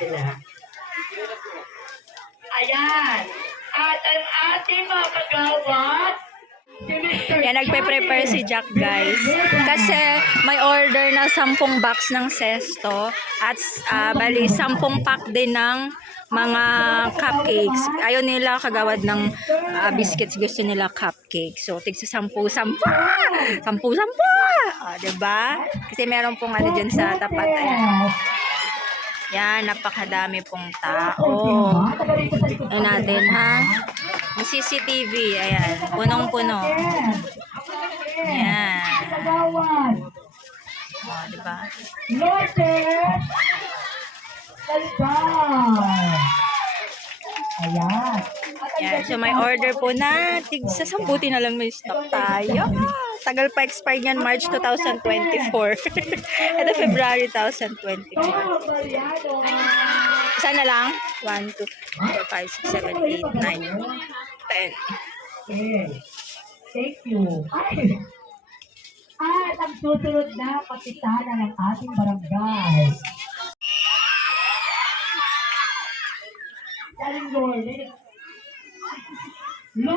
sila. Ayan. At ang ating mga kagawad. Yan, nagpe-prepare si Jack, guys. Kasi may order na 10 box ng sesto at ah, bali 10 pack din ng mga cupcakes. Ayaw nila kagawad ng ah, biscuits, gusto nila cupcakes. So, tigsa 10, 10! 10, 10! Ah, diba? Kasi meron pong ano dyan sa tapat. Ayan. Yan, napakadami pong tao. Ayan natin, ha? May CCTV, ayan. Punong-puno. Ayan. O, diba? Lourdes Salvar. Ayan. Yan. So, may order po na. Tig sa samputi na lang may stock tayo. Tagal pa expire yan, March 2024. Ito, February 2024. Oh, Mariano. Isa na lang. 1, 2, 4, 5, 6, 7, 8, 9, 10. Okay. Thank you. At ang susunod na pakitana ng ating barangay. Galing Lord. Lord. すごい!